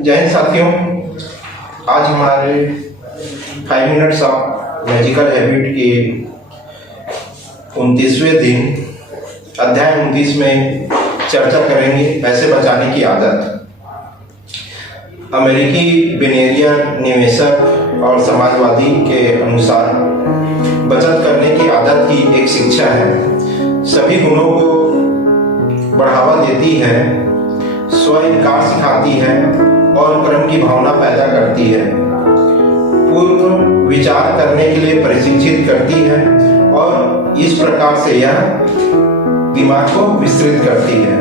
जय हिंद साथियों, आज हमारे 5 मिनट्स ऑफ मैजिकल हैबिट के 29वें दिन अध्याय 29 में चर्चा करेंगे पैसे बचाने की आदत। अमेरिकी बिलियनियर निवेशक और समाजवादी के अनुसार बचत करने की आदत ही एक शिक्षा है, सभी गुणों को बढ़ावा देती है, स्व-इंकार सिखाती है और कर्म की भावना पैदा करती है, पूर्व विचार करने के लिए प्रशिक्षित करती है और इस प्रकार से यह दिमाग को विस्तृत करती है।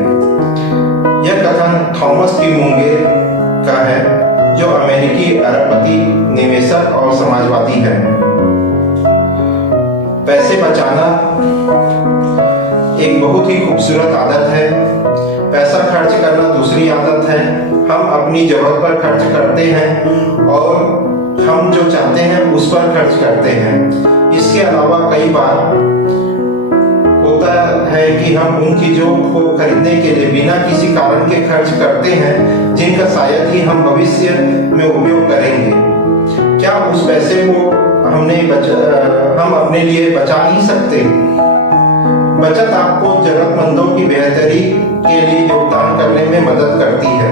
यह कथन थॉमस डी मूंगे का है, जो अमेरिकी अरबपति, निवेशक और समाजवादी है। पैसे बचाना एक बहुत ही खूबसूरत आदत है। पैसा खर्च करना दूसरी आदत है। हम अपनी जरूरत पर खर्च करते हैं और हम जो चाहते हैं उस पर खर्च करते हैं। इसके अलावा कई बार होता है कि हम उन चीजों को खरीदने के लिए बिना किसी कारण के खर्च करते हैं जिनका शायद ही हम भविष्य में उपयोग करेंगे। क्या उस पैसे को हम अपने लिए बचा नहीं सकते? बचत आपको जरूरतमंदों की बेहतरी के लिए योगदान करने में मदद करती है।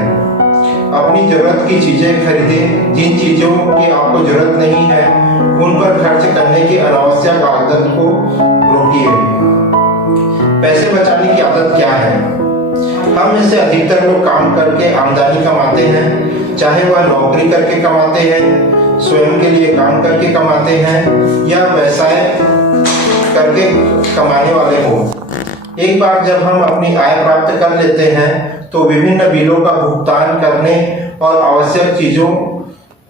अपनी जरूरत की चीजें खरीदें। जिन चीजों की आपको जरूरत नहीं है उन पर खर्च करने की अनावश्यक आदत को रोकिए। पैसे बचाने की आदत क्या है? हम में से अधिकतर लोग काम करके आमदनी कमाते हैं, चाहे वह नौकरी करके कमाते हैं, स्वयं के लिए काम करके कमाते हैं या व्यवसाय करके कमाने वाले हो। एक बार जब हम अपनी आय प्राप्त कर लेते हैं तो विभिन्न बिलों का भुगतान करने और आवश्यक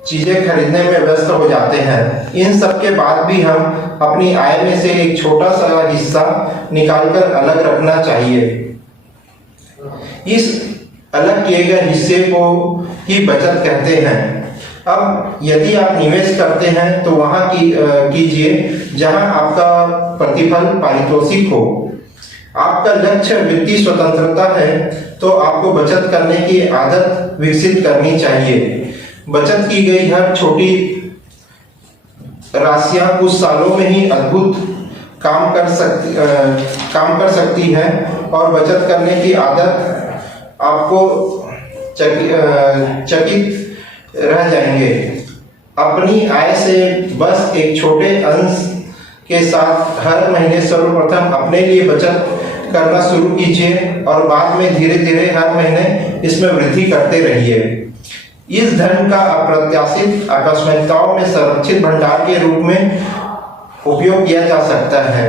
चीजें खरीदने में व्यस्त हो जाते हैं। इन सब के बाद भी हम अपनी आय में से एक छोटा सा हिस्सा निकालकर अलग रखना चाहिए। इस अलग किए गए हिस्से को ही बचत कहते हैं। अब यदि आप निवेश करते हैं तो वहां कीजिए जहां आपका प्रतिफल पारितोषिक हो। आपका लक्ष्य वित्तीय स्वतंत्रता है तो आपको बचत करने की आदत विकसित करनी चाहिए। बचत की गई हर छोटी राशियां कुछ सालों में ही अद्भुत काम कर सकती है और बचत करने की आदत आपको चकित रह जाएंगे। अपनी आय से बस एक छोटे अंश के साथ हर महीने सर्वप्रथम अपने लिए बचत करना शुरू कीजिए और बाद में धीरे धीरे हर महीने इसमें वृद्धि करते रहिए। इस धन का अप्रत्याशित आकस्मिकताओं में संरक्षित भंडार के रूप में उपयोग किया जा सकता है।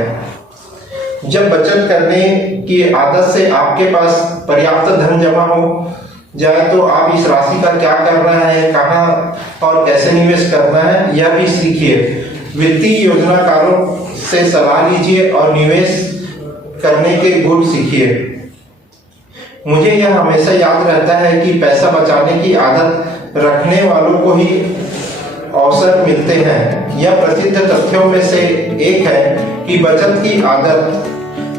जब बचत करने की आदत से आपके पास पर्याप्त धन जमा हो जाए तो आप इस राशि का क्या करना है, कहां और कैसे निवेश करना है, यह भी सीखिए। वित्तीय योजनाकारों से सलाह लीजिए और निवेश करने के गुण सीखिए। मुझे यह हमेशा याद रहता है कि पैसा बचाने की आदत रखने वालों को ही अवसर मिलते हैं। यह प्रसिद्ध तथ्यों में से एक है कि बचत की आदत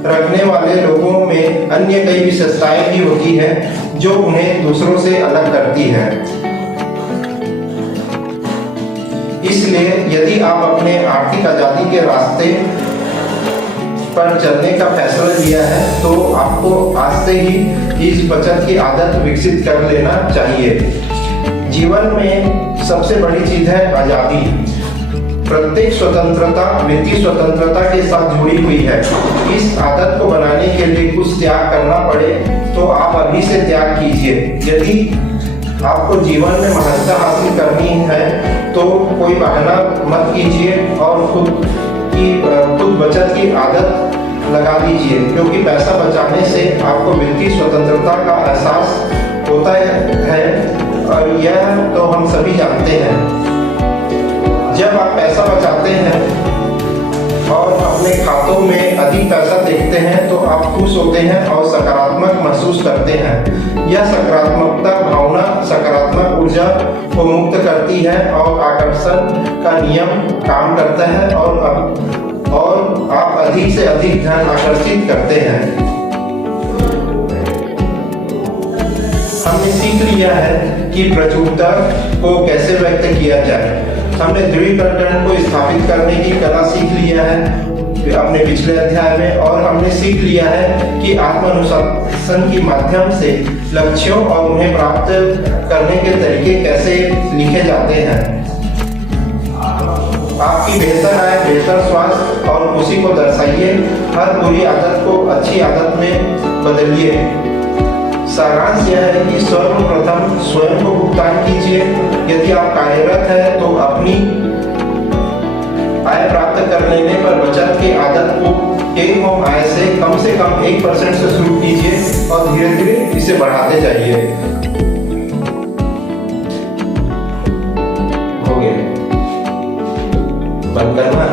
रखने वाले लोगों में अन्य कई विशेषताएं भी होती हैं जो उन्हें दूसरों से अलग करती है। इसलिए यदि आप अपने आर्थिक आजादी के रास्ते पर चलने का फैसला लिया है तो आपको आज से ही इस बचत की आदत विकसित कर लेना चाहिए। जीवन में सबसे बड़ी चीज है आजादी। प्रत्येक स्वतंत्रता वित्तीय स्वतंत्रता के साथ जुड़ी हुई है। इस आदत को बनाने के लिए कुछ त्याग करना पड़े तो आप अभी से त्याग कीजिए। यदि आपको जीवन में महानता हासिल करनी है तो कोई बहाना मत कीजिए और खुद बचत की आदत लगा दीजिए, क्योंकि पैसा बचाने से आपको वित्तीय स्वतंत्रता का एहसास होता है और यह तो हम सभी जानते हैं। जब आप पैसा बचाते हैं और अपने खातों में अधिक पैसा देखते हैं तो आप खुश होते हैं और सकारात्मक महसूस करते हैं। यह सकारात्मकता भावना सकारात्मक ऊर्जा को मुक्त करती है और आकर्षण का नियम काम करता है और आप अधिक से अधिक धन आकर्षित करते हैं। हमने सीख लिया है कि प्रचुरता को कैसे व्यक्त किया जाए। हमने ध्रुवीकरण को स्थापित करने की कला सीख लिया है अपने पिछले अध्याय में, और हमने सीख लिया है कि आत्मानुशासन के माध्यम से लक्ष्यों और उन्हें प्राप्त करने के तरीके कैसे लिखे जाते हैं। आपकी बेहतर आय, बेहतर स्वास्थ्य और खुशी को दर्शाइए। हर बुरी आदत को अच्छी आदत में बदलिए। सारांश यह है कि सर्वप्रथम स्वयं को भुगतान कीजिए। यदि आप कार्यरत हैं तो अपनी आय प्राप्त कर लेने पर बचत की आदत को टेक होम आय से कम 1% से शुरू कीजिए और धीरे धीरे इसे बढ़ाते जाइए। हो गया, बंद करना।